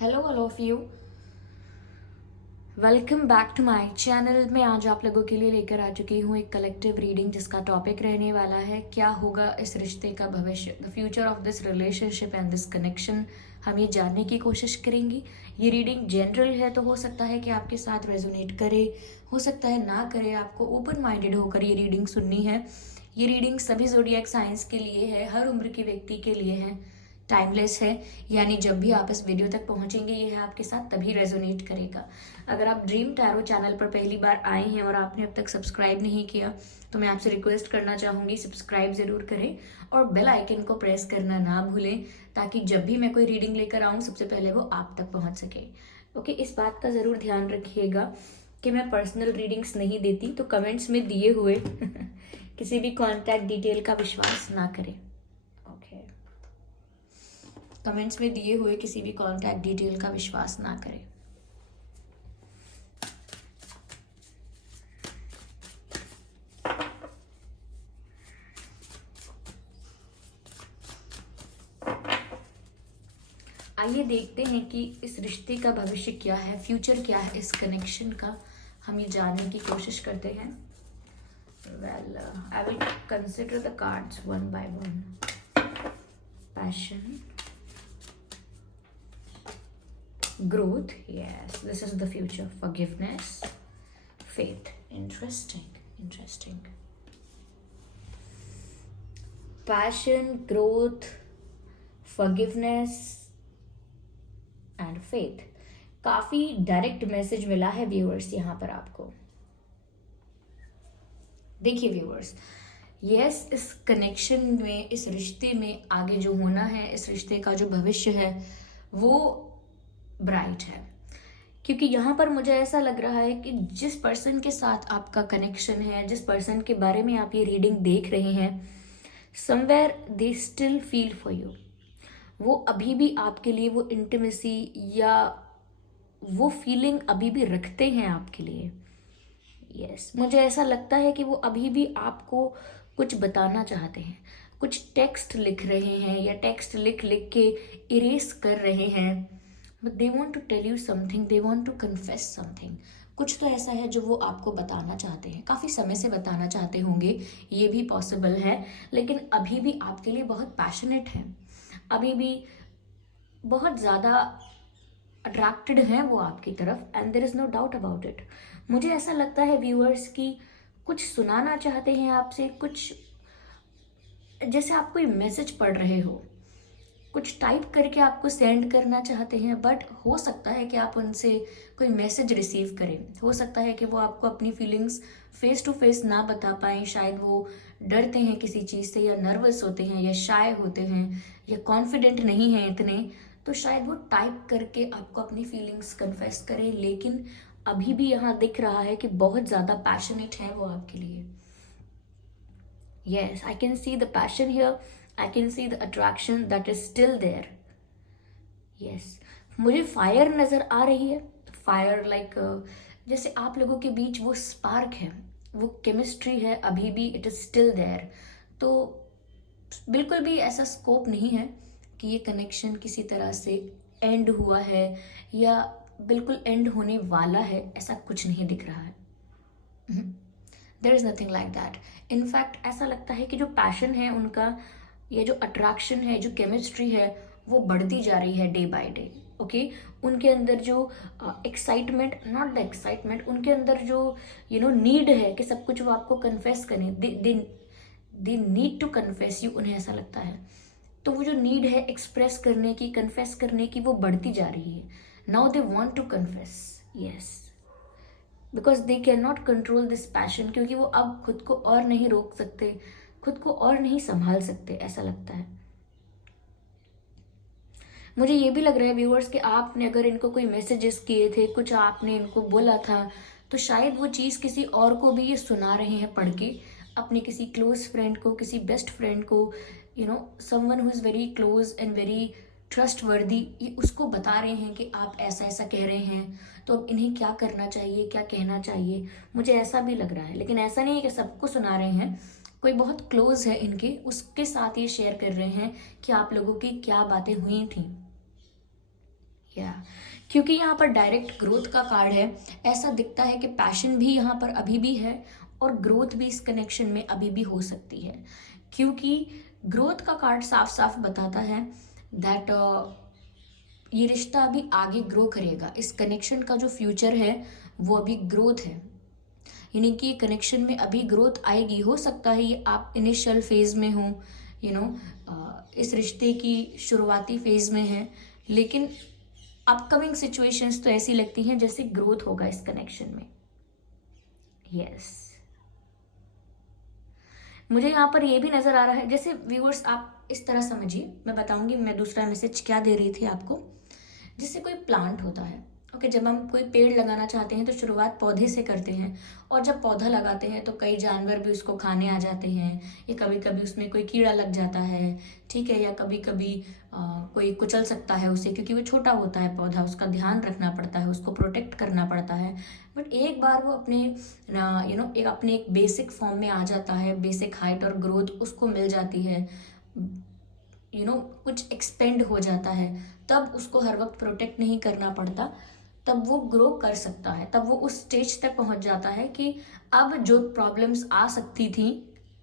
Hello all of you, welcome back to my channel. मैं आज आप लोगों के लिए लेकर आ चुकी हूँ एक कलेक्टिव रीडिंग जिसका टॉपिक रहने वाला है क्या होगा इस रिश्ते का भविष्य, the future of this relationship and this connection. हम ये जानने की कोशिश करेंगे। ये रीडिंग जनरल है तो हो सकता है कि आपके साथ रेजोनेट करे, हो सकता है ना करे। आपको ओपन माइंडेड होकर ये रीडिंग सुननी है। ये रीडिंग सभी ज़ोडिएक साइंस के लिए है, हर उम्र के व्यक्ति के लिए है, टाइमलेस है। यानी जब भी आप इस वीडियो तक पहुंचेंगे ये है आपके साथ तभी रेजोनेट करेगा। अगर आप ड्रीम टैरो चैनल पर पहली बार आए हैं और आपने अब तक सब्सक्राइब नहीं किया तो मैं आपसे रिक्वेस्ट करना चाहूँगी सब्सक्राइब ज़रूर करें और बेल आइकन को प्रेस करना ना भूलें, ताकि जब भी मैं कोई रीडिंग लेकर आऊँ सबसे पहले वो आप तक पहुँच सके। ओके, इस बात का ज़रूर ध्यान रखिएगा कि मैं पर्सनल रीडिंग्स नहीं देती, तो कमेंट्स में दिए हुए किसी भी कॉन्टैक्ट डिटेल का विश्वास ना करें। ओके, कमेंट्स में दिए हुए किसी भी कॉन्टैक्ट डिटेल का विश्वास ना करें। आइए देखते हैं कि इस रिश्ते का भविष्य क्या है, फ्यूचर क्या है इस कनेक्शन का। हम ये जानने की कोशिश करते हैं। Well, I will consider the cards one by one. Passion, growth, yes, this is the future. Forgiveness, faith, interesting. Passion, growth, forgiveness and faith. काफी डायरेक्ट मैसेज मिला है व्यूअर्स यहाँ पर आपको। देखिए व्यूअर्स, यस, इस कनेक्शन में, इस रिश्ते में आगे जो होना है, इस रिश्ते का जो भविष्य है वो ब्राइट है। क्योंकि यहाँ पर मुझे ऐसा लग रहा है कि जिस पर्सन के साथ आपका कनेक्शन है, जिस पर्सन के बारे में आप ये रीडिंग देख रहे हैं, somewhere they still feel for you. वो अभी भी आपके लिए वो इंटीमेसी या वो फीलिंग अभी भी रखते हैं आपके लिए। यस, मुझे ऐसा लगता है कि वो अभी भी आपको कुछ बताना चाहते हैं, कुछ टेक्स्ट लिख रहे हैं या टेक्स्ट लिख लिख के इरेज कर रहे हैं। But they want to tell you something, they want to confess something. कुछ तो ऐसा है जो वो आपको बताना चाहते हैं, काफ़ी समय से बताना चाहते होंगे, ये भी पॉसिबल है। लेकिन अभी भी आपके लिए बहुत पैशनेट हैं, अभी भी बहुत ज़्यादा अट्रैक्टेड हैं वो आपकी तरफ, and there is no doubt about it. मुझे ऐसा लगता है व्यूअर्स की कुछ सुनाना चाहते हैं आपसे, कुछ जैसे आप कोई मैसेज पढ़ रहे हो, कुछ टाइप करके आपको सेंड करना चाहते हैं। बट हो सकता है कि आप उनसे कोई मैसेज रिसीव करें, हो सकता है कि वो आपको अपनी फीलिंग्स फेस टू फेस ना बता पाएं। शायद वो डरते हैं किसी चीज़ से, या नर्वस होते हैं, या शाय होते हैं, या कॉन्फिडेंट नहीं हैं इतने, तो शायद वो टाइप करके आपको अपनी फीलिंग्स कन्फेस करें। लेकिन अभी भी यहाँ दिख रहा है कि बहुत ज़्यादा पैशनेट है वो आपके लिए। Yes, I can see the passion here. I can see the attraction that is still there. Yes, मुझे फायर नज़र आ रही है। फायर लाइक जैसे आप लोगों के बीच वो स्पार्क है, वो केमिस्ट्री है, अभी भी इट इज़ स्टिल देयर। तो बिल्कुल भी ऐसा स्कोप नहीं है कि ये कनेक्शन किसी तरह से एंड हुआ है या बिल्कुल एंड होने वाला है, ऐसा कुछ नहीं दिख रहा है। There is nothing like that. In fact ऐसा लगता है कि जो पैशन है उनका, ये जो अट्रैक्शन है, जो केमिस्ट्री है, वो बढ़ती जा रही है डे बाय डे। ओके, उनके अंदर जो एक्साइटमेंट, नॉट द एक्साइटमेंट, उनके अंदर जो नीड है कि सब कुछ वो आपको कन्फेस करें, they need to confess you, उन्हें ऐसा लगता है। तो वो जो नीड है एक्सप्रेस करने की, कन्फेस करने की, वो बढ़ती जा रही है। Now they want to confess, yes, because they can not control this passion, क्योंकि वो अब खुद को और नहीं रोक सकते, खुद को और नहीं संभाल सकते, ऐसा लगता है। मुझे ये भी लग रहा है व्यूअर्स कि आपने अगर इनको कोई मैसेजेस किए थे, कुछ आपने इनको बोला था, तो शायद वो चीज़ किसी और को भी ये सुना रहे हैं पढ़ के, अपने किसी क्लोज फ्रेंड को, किसी बेस्ट फ्रेंड को, someone who is very close and very trust वर्दी, ये उसको बता रहे हैं कि आप ऐसा ऐसा कह रहे हैं, तो अब इन्हें क्या करना चाहिए, क्या कहना चाहिए। मुझे ऐसा भी लग रहा है, लेकिन ऐसा नहीं है कि सबको सुना रहे हैं, कोई बहुत क्लोज है इनके, उसके साथ ये शेयर कर रहे हैं कि आप लोगों की क्या बातें हुई थी। या क्योंकि यहाँ पर डायरेक्ट ग्रोथ का कार्ड है, ऐसा दिखता है कि पैशन भी यहाँ पर अभी भी है और ग्रोथ भी इस कनेक्शन में अभी भी हो सकती है, क्योंकि ग्रोथ का कार्ड साफ साफ बताता है दैट ये रिश्ता अभी आगे ग्रो करेगा। इस कनेक्शन का जो फ्यूचर है वो अभी ग्रोथ है, यानी कि कनेक्शन में अभी ग्रोथ आएगी। हो सकता है ये आप इनिशियल फेज में हो, इस रिश्ते की शुरुआती फेज में है, लेकिन अपकमिंग सिचुएशंस तो ऐसी लगती हैं जैसे ग्रोथ होगा इस कनेक्शन में। यस मुझे यहाँ पर ये भी नजर आ रहा है, जैसे व्यूअर्स आप इस तरह समझिए, मैं बताऊंगी मैं दूसरा मैसेज क्या दे रही थी आपको। जैसे कोई प्लांट होता है, ओके, जब हम कोई पेड़ लगाना चाहते हैं तो शुरुआत पौधे से करते हैं, और जब पौधा लगाते हैं तो कई जानवर भी उसको खाने आ जाते हैं, या कभी कभी उसमें कोई कीड़ा लग जाता है, ठीक है, या कभी कभी कोई कुचल सकता है उसे, क्योंकि वो छोटा होता है पौधा, उसका ध्यान रखना पड़ता है, उसको प्रोटेक्ट करना पड़ता है। बट एक बार वो अपने अपने एक बेसिक फॉर्म में आ जाता है, बेसिक हाइट और ग्रोथ उसको मिल जाती है, कुछ एक्सपेंड हो जाता है, तब उसको हर वक्त प्रोटेक्ट नहीं करना पड़ता, तब वो ग्रो कर सकता है, तब वो उस स्टेज तक पहुंच जाता है कि अब जो प्रॉब्लम्स आ सकती थी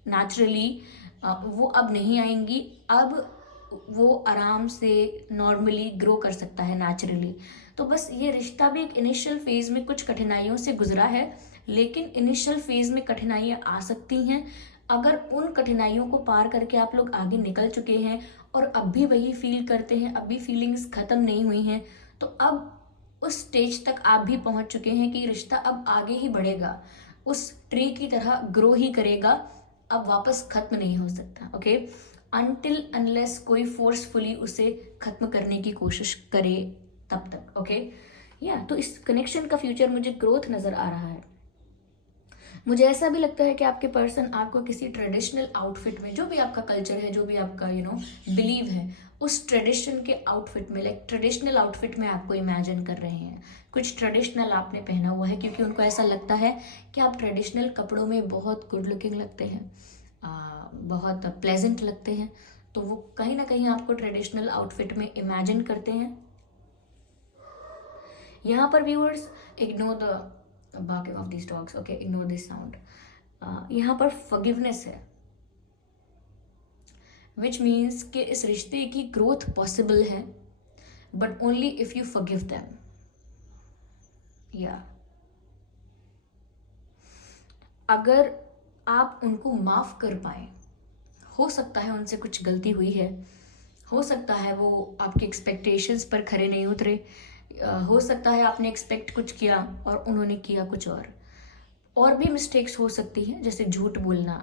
नेचुरली वो अब नहीं आएंगी, अब वो आराम से नॉर्मली ग्रो कर सकता है नेचुरली। तो बस ये रिश्ता भी एक इनिशियल फेज में कुछ कठिनाइयों से गुजरा है, लेकिन इनिशियल फेज में कठिनाइयाँ आ सकती हैं। अगर उन कठिनाइयों को पार करके आप लोग आगे निकल चुके हैं और अब भी वही फील करते हैं, अब भी फीलिंग्स खत्म नहीं हुई हैं, तो अब उस स्टेज तक आप भी पहुंच चुके हैं कि रिश्ता अब आगे ही बढ़ेगा, उस ट्री की तरह ग्रो ही करेगा, अब वापस खत्म नहीं हो सकता। ओके, अनटिल अनलेस कोई फोर्सफुली उसे खत्म करने की कोशिश करे तब तक। ओके, तो इस कनेक्शन का फ्यूचर मुझे ग्रोथ नजर आ रहा है। मुझे ऐसा भी लगता है कि आपके पर्सन आपको किसी ट्रेडिशनल आउटफिट में, जो भी आपका कल्चर है, जो भी आपका बिलीव है, उस ट्रेडिशन के आउटफिट में, लाइक ट्रेडिशनल आउटफिट में आपको इमेजिन कर रहे हैं। कुछ ट्रेडिशनल आपने पहना हुआ है, क्योंकि उनको ऐसा लगता है कि आप ट्रेडिशनल कपड़ों में बहुत गुड लुकिंग लगते हैं, बहुत प्लेजेंट लगते हैं, तो वो कहीं ना कहीं आपको ट्रेडिशनल आउटफिट में इमेजिन करते हैं। यहाँ पर viewers ignore the barking of these dogs, okay, ignore this sound. यहाँ पर forgiveness है, which means कि इस रिश्ते की ग्रोथ पॉसिबल है, but only if you forgive them. अगर आप उनको माफ कर पाए, हो सकता है उनसे कुछ गलती हुई है, हो सकता है वो आपकी एक्सपेक्टेशंस पर खरे नहीं उतरे, हो सकता है आपने एक्सपेक्ट कुछ किया और उन्होंने किया कुछ और भी मिस्टेक्स हो सकती हैं, जैसे झूठ बोलना,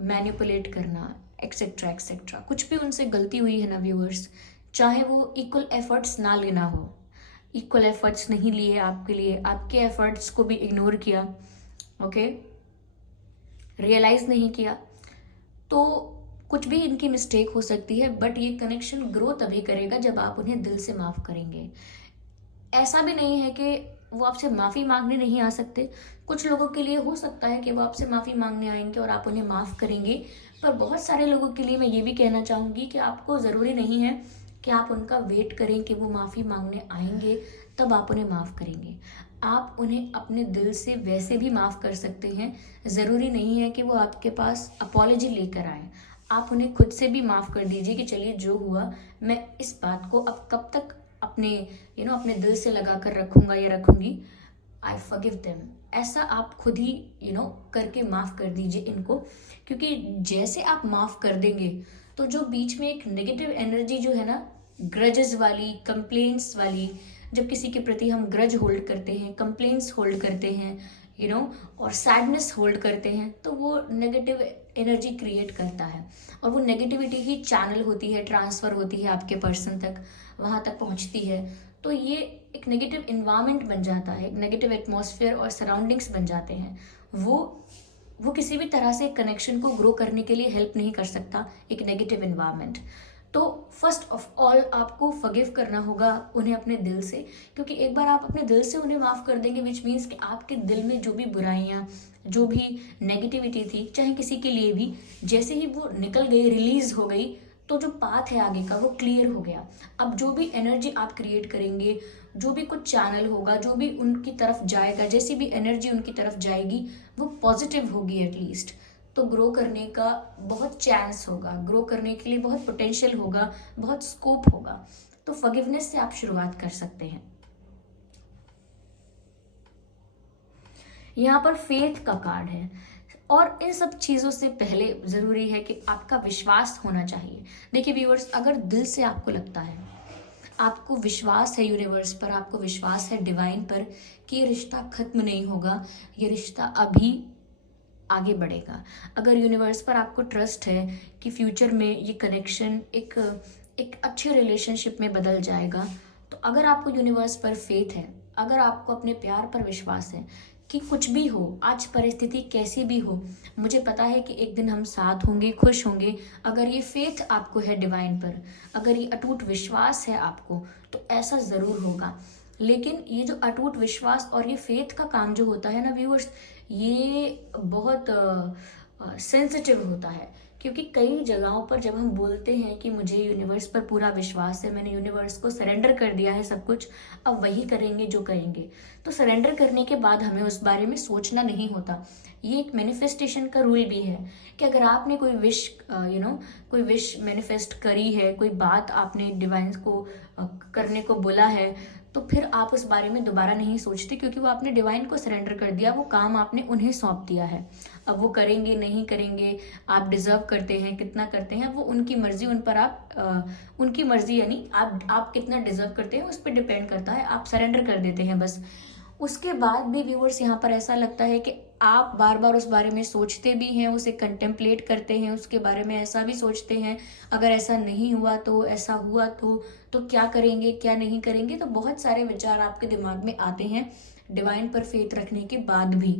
मैनिपुलेट करना, एक्सेट्रा एक्सेट्रा। कुछ भी उनसे गलती हुई है ना व्यूअर्स, चाहे वो इक्वल एफर्ट्स ना लेना हो, इक्वल एफर्ट्स नहीं लिए आपके लिए, आपके एफर्ट्स को भी इग्नोर किया, ओके, रियलाइज नहीं किया, तो कुछ भी इनकी मिस्टेक हो सकती है। बट ये कनेक्शन ग्रो तभी करेगा जब आप उन्हें दिल से माफ़ करेंगे। ऐसा भी नहीं है कि वो आपसे माफ़ी मांगने नहीं आ सकते, कुछ लोगों के लिए हो सकता है कि वो आपसे माफ़ी मांगने आएंगे और आप उन्हें माफ़ करेंगे, पर बहुत सारे लोगों के लिए मैं ये भी कहना चाहूँगी कि आपको ज़रूरी नहीं है कि आप उनका वेट करें कि वो माफ़ी मांगने आएंगे तब आप उन्हें माफ़ करेंगे। आप उन्हें अपने दिल से वैसे भी माफ़ कर सकते हैं, ज़रूरी नहीं है कि वो आपके पास अपॉलॉजी लेकर आए। आप उन्हें खुद से भी माफ़ कर दीजिए कि चलिए जो हुआ, मैं इस बात को अब कब तक अपने अपने दिल से लगा कर रखूँगा या रखूँगी, आई फॉरगिव देम। ऐसा आप खुद ही करके माफ़ कर दीजिए इनको, क्योंकि जैसे आप माफ़ कर देंगे तो जो बीच में एक नेगेटिव एनर्जी जो है ना, ग्रजेस वाली, कंप्लेंट्स वाली, जब किसी के प्रति हम ग्रज होल्ड करते हैं, कंप्लेंट्स होल्ड करते हैं, और सैडनेस होल्ड करते हैं, तो वो नेगेटिव एनर्जी क्रिएट करता है, और वो नेगेटिविटी ही चैनल होती है, ट्रांसफ़र होती है आपके पर्सन तक, वहाँ तक पहुँचती है। तो ये एक नेगेटिव इन्वायरमेंट बन जाता है, एक नेगेटिव एटमॉस्फेयर और सराउंडिंग्स बन जाते हैं। वो किसी भी तरह से कनेक्शन को ग्रो करने के लिए हेल्प नहीं कर सकता, एक नेगेटिव इन्वायरमेंट। तो फर्स्ट ऑफ ऑल आपको फॉरगिव करना होगा उन्हें अपने दिल से, क्योंकि एक बार आप अपने दिल से उन्हें माफ़ कर देंगे, विच मीन्स कि आपके दिल में जो भी बुराइयाँ, जो भी नेगेटिविटी थी, चाहे किसी के लिए भी, जैसे ही वो निकल गई, रिलीज हो गई, तो जो पाथ है आगे का वो क्लियर हो गया। अब जो भी एनर्जी आप क्रिएट करेंगे, जो भी कुछ चैनल होगा, जो भी उनकी तरफ जाएगा, जैसी भी एनर्जी उनकी तरफ जाएगी वो पॉजिटिव होगी एटलीस्ट, तो ग्रो करने का बहुत चांस होगा, ग्रो करने के लिए बहुत पोटेंशियल होगा, बहुत स्कोप होगा। तो फॉरगिवनेस से आप शुरुआत कर सकते हैं। यहाँ पर फेथ का कार्ड है, और इन सब चीज़ों से पहले ज़रूरी है कि आपका विश्वास होना चाहिए। देखिए व्यूअर्स, अगर दिल से आपको लगता है, आपको विश्वास है यूनिवर्स पर, आपको विश्वास है डिवाइन पर कि ये रिश्ता खत्म नहीं होगा, ये रिश्ता अभी आगे बढ़ेगा, अगर यूनिवर्स पर आपको ट्रस्ट है कि फ्यूचर में ये कनेक्शन एक अच्छे रिलेशनशिप में बदल जाएगा, तो अगर आपको यूनिवर्स पर फेथ है, अगर आपको अपने प्यार पर विश्वास है कि कुछ भी हो, आज परिस्थिति कैसी भी हो, मुझे पता है कि एक दिन हम साथ होंगे, खुश होंगे, अगर ये फेथ आपको है डिवाइन पर, अगर ये अटूट विश्वास है आपको, तो ऐसा ज़रूर होगा। लेकिन ये जो अटूट विश्वास और ये फेथ का काम जो होता है ना व्यूअर्स, ये बहुत सेंसिटिव होता है, क्योंकि कई जगहों पर जब हम बोलते हैं कि मुझे यूनिवर्स पर पूरा विश्वास है, मैंने यूनिवर्स को सरेंडर कर दिया है सब कुछ, अब वही करेंगे जो करेंगे, तो सरेंडर करने के बाद हमें उस बारे में सोचना नहीं होता। ये एक मैनिफेस्टेशन का रूल भी है कि अगर आपने कोई विश कोई विश मैनिफेस्ट करी है, कोई बात आपने डिवाइन को करने को बोला है, तो फिर आप उस बारे में दोबारा नहीं सोचते, क्योंकि वो आपने डिवाइन को सरेंडर कर दिया, वो काम आपने उन्हें सौंप दिया है। अब वो करेंगे नहीं करेंगे, आप डिजर्व करते हैं कितना करते हैं, वो उनकी मर्जी, उन पर आप उनकी मर्जी, यानी आप कितना डिजर्व करते हैं उस पर डिपेंड करता है, आप सरेंडर कर देते हैं बस। उसके बाद भी व्यूअर्स यहाँ पर ऐसा लगता है कि आप बार बार उस बारे में सोचते भी हैं, उसे कंटेम्पलेट करते हैं, उसके बारे में ऐसा भी सोचते हैं, अगर ऐसा नहीं हुआ तो, ऐसा हुआ तो क्या करेंगे क्या नहीं करेंगे, तो बहुत सारे विचार आपके दिमाग में आते हैं। डिवाइन पर फेथ रखने के बाद भी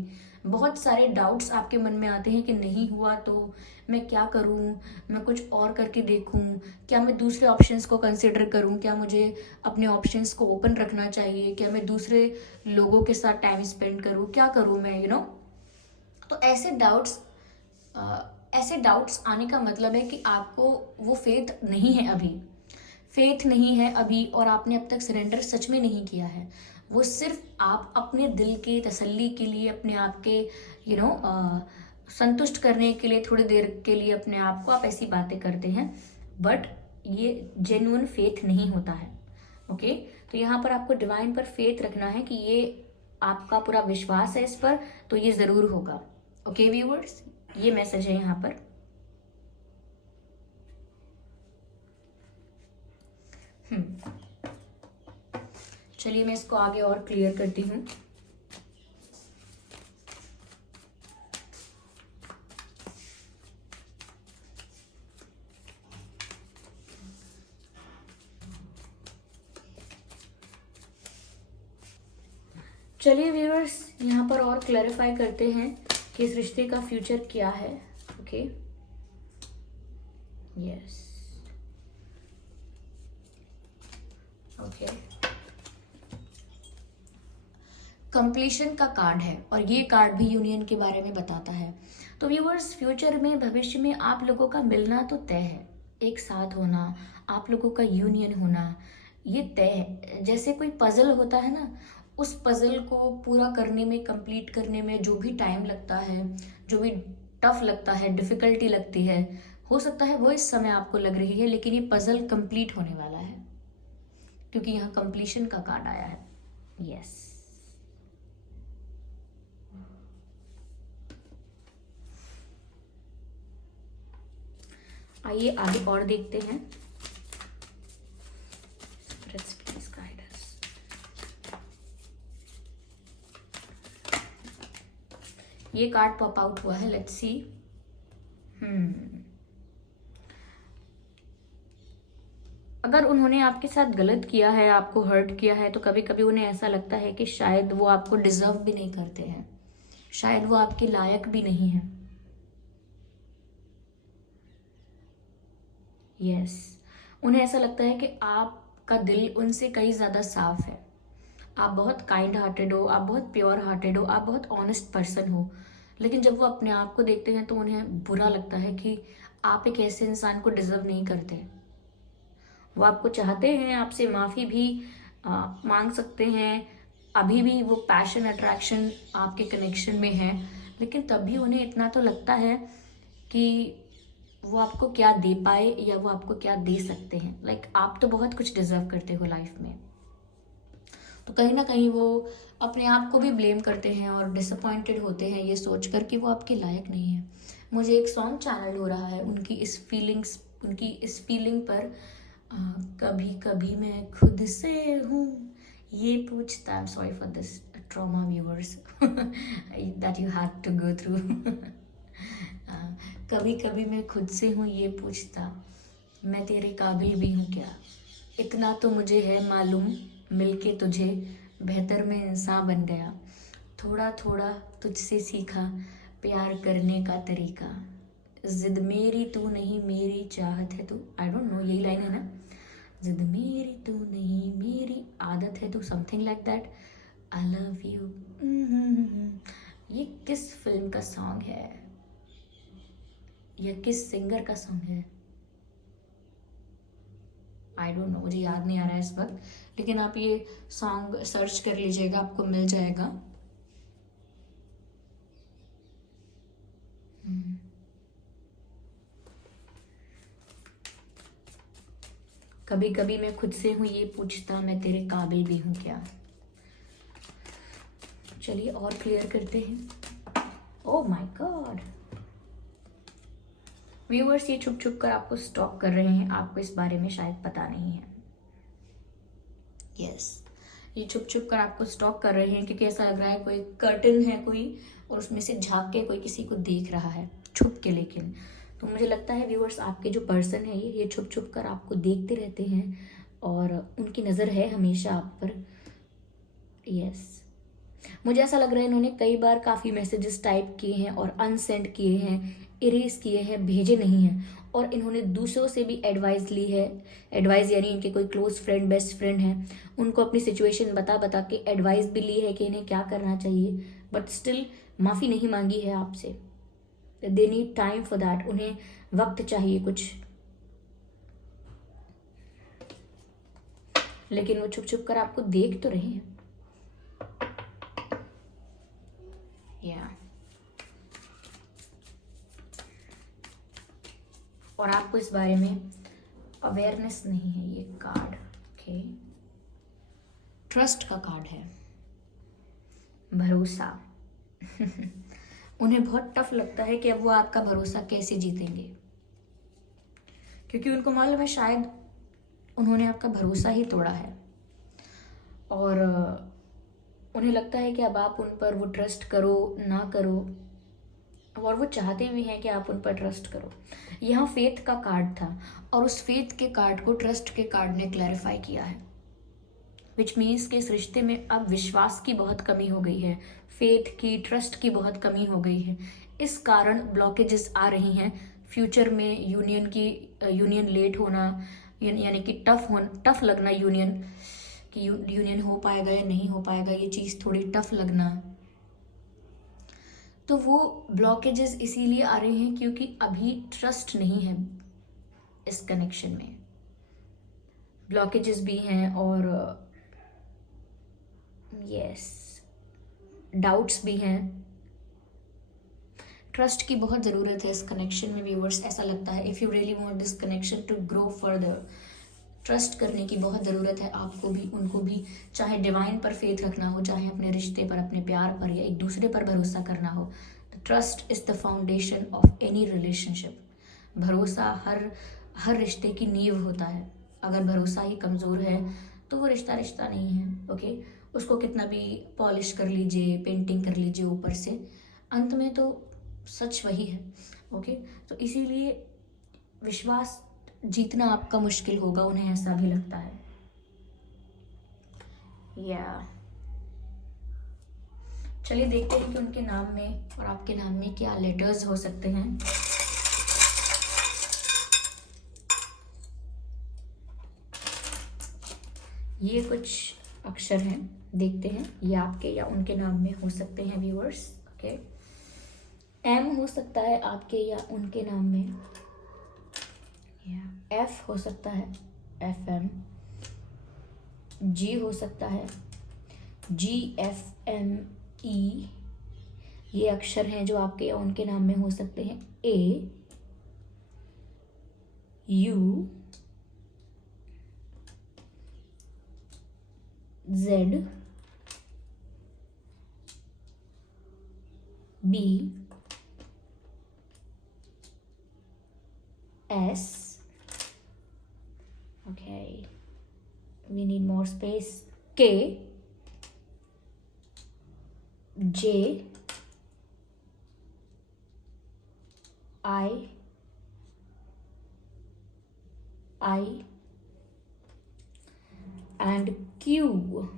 बहुत सारे डाउट्स आपके मन में आते हैं कि नहीं हुआ तो मैं क्या करूं, मैं कुछ और करके देखूं, क्या मैं दूसरे ऑप्शंस को कंसिडर करूं, क्या मुझे अपने ऑप्शंस को ओपन रखना चाहिए, क्या मैं दूसरे लोगों के साथ टाइम स्पेंड करूं, क्या करूं मैं तो ऐसे डाउट्स आने का मतलब है कि आपको वो फेथ नहीं है अभी, फेथ नहीं है अभी, और आपने अब तक सरेंडर सच में नहीं किया है। वो सिर्फ आप अपने दिल के तसल्ली के लिए, अपने आप के संतुष्ट करने के लिए, थोड़ी देर के लिए अपने आप को आप ऐसी बातें करते हैं, बट ये जेन्युइन फेथ नहीं होता है। ओके, तो यहाँ पर आपको डिवाइन पर फेथ रखना है कि ये आपका पूरा विश्वास है इस पर, तो ये ज़रूर होगा। ओके व्यूअर्स, ये मैसेज है यहाँ पर। चलिए मैं इसको आगे और क्लियर करती हूँ। चलिए व्यूअर्स, यहाँ पर और क्लैरिफाई करते हैं कि इस रिश्ते का फ्यूचर क्या है। ओके, यस, ओके, कंप्लीशन का कार्ड है, और ये कार्ड भी यूनियन के बारे में बताता है। तो व्यूअर्स, फ्यूचर में, भविष्य में आप लोगों का मिलना तो तय है, एक साथ होना, आप लोगों का यूनियन होना, ये तय है। जैसे कोई पजल होता है ना, उस पजल को पूरा करने में, कंप्लीट करने में जो भी टाइम लगता है, जो भी टफ लगता है, डिफिकल्टी लगती है, हो सकता है वो इस समय आपको लग रही है, लेकिन ये पजल कंप्लीट होने वाला है, क्योंकि यहाँ कंप्लीशन का कार्ड आया है। यस, आइए आगे और देखते हैं। ये कार्ड पॉप आउट हुआ है, लेट्स सी। अगर उन्होंने आपके साथ गलत किया है, आपको हर्ट किया है, तो कभी कभी उन्हें ऐसा लगता है कि शायद वो आपको डिजर्व भी नहीं करते हैं, शायद वो आपके लायक भी नहीं है। यस, उन्हें ऐसा लगता है कि आपका दिल उनसे कहीं ज़्यादा साफ है, आप बहुत काइंड हार्टेड हो, आप बहुत प्योर हार्टेड हो, आप बहुत ऑनेस्ट पर्सन हो, लेकिन जब वो अपने आप को देखते हैं तो उन्हें बुरा लगता है कि आप एक ऐसे इंसान को डिजर्व नहीं करते। वो आपको चाहते हैं, आपसे माफ़ी भी मांग सकते हैं, अभी भी वो पैशन अट्रैक्शन आपके कनेक्शन में है, लेकिन तब भी उन्हें इतना तो लगता है कि वो आपको क्या दे पाए या वो आपको क्या दे सकते हैं। लाइक आप तो बहुत कुछ डिजर्व करते हो लाइफ में, तो कहीं ना कहीं वो अपने आप को भी ब्लेम करते हैं और डिसअपॉइंटेड होते हैं ये सोचकर कि वो आपके लायक नहीं है। मुझे एक सॉन्ग चैनल हो रहा है उनकी इस फीलिंग पर। कभी कभी मैं खुद से हूँ ये पूछता। I am sorry for this trauma viewers that you had to go through. कभी कभी मैं खुद से हूँ ये पूछता, मैं तेरे काबिल भी हूँ क्या। इतना तो मुझे है मालूम, मिलके तुझे बेहतर में इंसान बन गया। थोड़ा थोड़ा तुझसे सीखा प्यार करने का तरीका। जिद मेरी तू नहीं मेरी चाहत है तू। आई डोंट नो यही लाइन है ना, जिद मेरी तू नहीं मेरी आदत है तू, something like that. I love you. ये किस फिल्म का सॉन्ग है या किस सिंगर का सॉन्ग है, आई डोंट नो, मुझे याद नहीं आ रहा है इस वक्त, लेकिन आप ये सॉन्ग सर्च कर लीजिएगा, आपको मिल जाएगा। कभी कभी मैं खुद से हूँ ये पूछता, मैं तेरे काबिल भी हूँ क्या। चलिए और क्लियर करते हैं। ओह माय गॉड व्यूअर्स, ये छुप छुप कर आपको स्टॉक कर रहे हैं, आपको इस बारे में शायद पता नहीं है। यस, ये छुप छुप कर आपको स्टॉक कर रहे हैं क्योंकि ऐसा लग रहा है कोई कर्टन है कोई, और उसमें से झांक के कोई किसी को देख रहा है छुप के। लेकिन तो मुझे लगता है व्यूअर्स, आपके जो पर्सन है ये छुप छुप कर आपको देखते रहते हैं और उनकी नज़र है हमेशा आप पर। यस, मुझे ऐसा लग रहा है इन्होंने कई बार काफ़ी मैसेजेस टाइप किए हैं और अनसेंड किए हैं, इरेज किए हैं, भेजे नहीं हैं, और इन्होंने दूसरों से भी एडवाइस ली है। एडवाइस यानी इनके कोई क्लोज फ्रेंड, बेस्ट फ्रेंड हैं, उनको अपनी सिचुएशन बता बता के एडवाइस भी ली है कि इन्हें क्या करना चाहिए, बट स्टिल माफ़ी नहीं मांगी है आपसे। They need time for that, उन्हें वक्त चाहिए कुछ, लेकिन वो छुप छुप कर आपको देख तो रहे हैं। या और आपको इस बारे में अवेयरनेस नहीं है। ये कार्ड ओके, ट्रस्ट का कार्ड है, भरोसा। उन्हें बहुत टफ लगता है कि अब वो आपका भरोसा कैसे जीतेंगे, क्योंकि उनको मालूम है शायद उन्होंने आपका भरोसा ही तोड़ा है, और उन्हें लगता है कि अब आप उन पर वो ट्रस्ट करो ना करो, और वो चाहते भी हैं कि आप उन पर ट्रस्ट करो। यहाँ फेथ का कार्ड था और उस फेथ के कार्ड को ट्रस्ट के कार्ड ने क्लैरिफाई किया है, विच मीन्स कि इस रिश्ते में अब विश्वास की बहुत कमी हो गई है, फेथ की, ट्रस्ट की बहुत कमी हो गई है। इस कारण ब्लॉकेजेस आ रही हैं फ्यूचर में, यूनियन लेट होना, यानी कि टफ लगना यूनियन, कि यूनियन हो पाएगा या नहीं हो पाएगा, ये चीज़ थोड़ी टफ लगना। तो वो ब्लॉकेजेस इसीलिए आ रहे हैं क्योंकि अभी ट्रस्ट नहीं है इस कनेक्शन में, ब्लॉकेजेस भी हैं और यस डाउट्स भी हैं। ट्रस्ट की बहुत ज़रूरत है इस कनेक्शन में व्यूअर्स, ऐसा लगता है। If you really want this connection to grow further, trust करने की बहुत ज़रूरत है आपको भी, उनको भी। चाहे डिवाइन पर फेथ रखना हो, चाहे अपने रिश्ते पर, अपने प्यार पर, या एक दूसरे पर भरोसा करना हो, trust is the foundation of any relationship. भरोसा हर रिश्ते की नींव होता है। अगर भरोसा ही कमज़ोर है तो वो रिश्ता नहीं है। ओके, उसको कितना भी पॉलिश कर लीजिए, पेंटिंग कर लीजिए ऊपर से, अंत में तो सच वही है। ओके, तो इसीलिए विश्वास जीतना आपका मुश्किल होगा, उन्हें ऐसा भी लगता है। या चलिए देखते हैं कि उनके नाम में और आपके नाम में क्या लेटर्स हो सकते हैं। ये कुछ अक्षर हैं, देखते हैं ये आपके या उनके नाम में हो सकते हैं व्यूअर्स। ओके, एम हो सकता है आपके या उनके नाम में, एफ हो सकता है, FM, G हो सकता है, GFME, ये अक्षर हैं जो आपके या उनके नाम में हो सकते हैं। A, U, Z, B, S, okay, we need more space, K, J, I, and Q.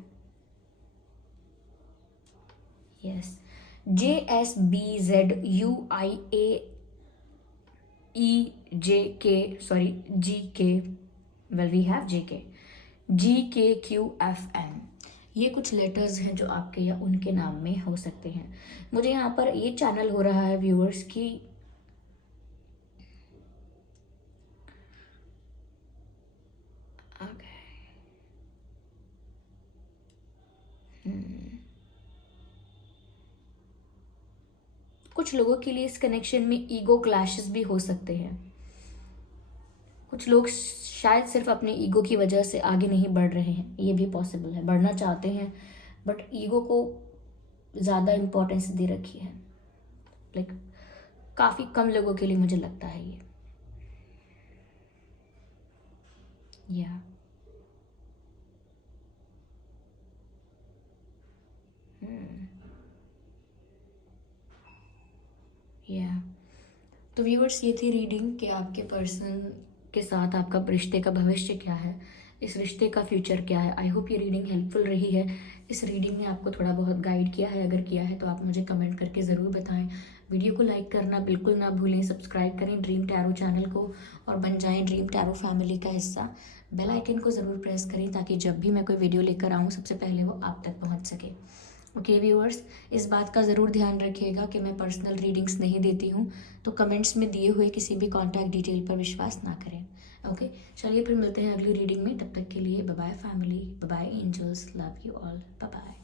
Yes, J, S, B, Z, U, I, A, E, J, K, sorry, G, K, well we have J, K, G, K, Q, F, M. ये कुछ letters हैं जो आपके या उनके नाम में हो सकते हैं। मुझे यहाँ पर ये चैनल हो रहा है व्यूअर्स की कुछ लोगों के लिए इस कनेक्शन में ईगो क्लैशेस भी हो सकते हैं। कुछ लोग शायद सिर्फ अपने ईगो की वजह से आगे नहीं बढ़ रहे हैं, ये भी पॉसिबल है। बढ़ना चाहते हैं बट ईगो को ज़्यादा इम्पोर्टेंस दे रखी है। लाइक काफ़ी कम लोगों के लिए मुझे लगता है ये। तो व्यूअर्स, ये थी रीडिंग कि आपके पर्सन के साथ आपका रिश्ते का भविष्य क्या है, इस रिश्ते का फ्यूचर क्या है। आई होप ये रीडिंग हेल्पफुल रही है। इस रीडिंग ने आपको थोड़ा बहुत गाइड किया है, अगर किया है तो आप मुझे कमेंट करके ज़रूर बताएं। वीडियो को लाइक करना बिल्कुल ना भूलें, सब्सक्राइब करें ड्रीम टैरो चैनल को और बन जाएं ड्रीम टैरो फैमिली का हिस्सा। बेल आइकन को ज़रूर प्रेस करें ताकि जब भी मैं कोई वीडियो लेकर आऊँ सबसे पहले वो आप तक पहुँच सके। ओके व्यूअर्स, इस बात का ज़रूर ध्यान रखिएगा कि मैं पर्सनल रीडिंग्स नहीं देती हूँ, तो कमेंट्स में दिए हुए किसी भी कॉन्टैक्ट डिटेल पर विश्वास ना करें। ओके, चलिए फिर मिलते हैं अगली रीडिंग में। तब तक के लिए bye bye family, bye bye angels, love you all, bye bye.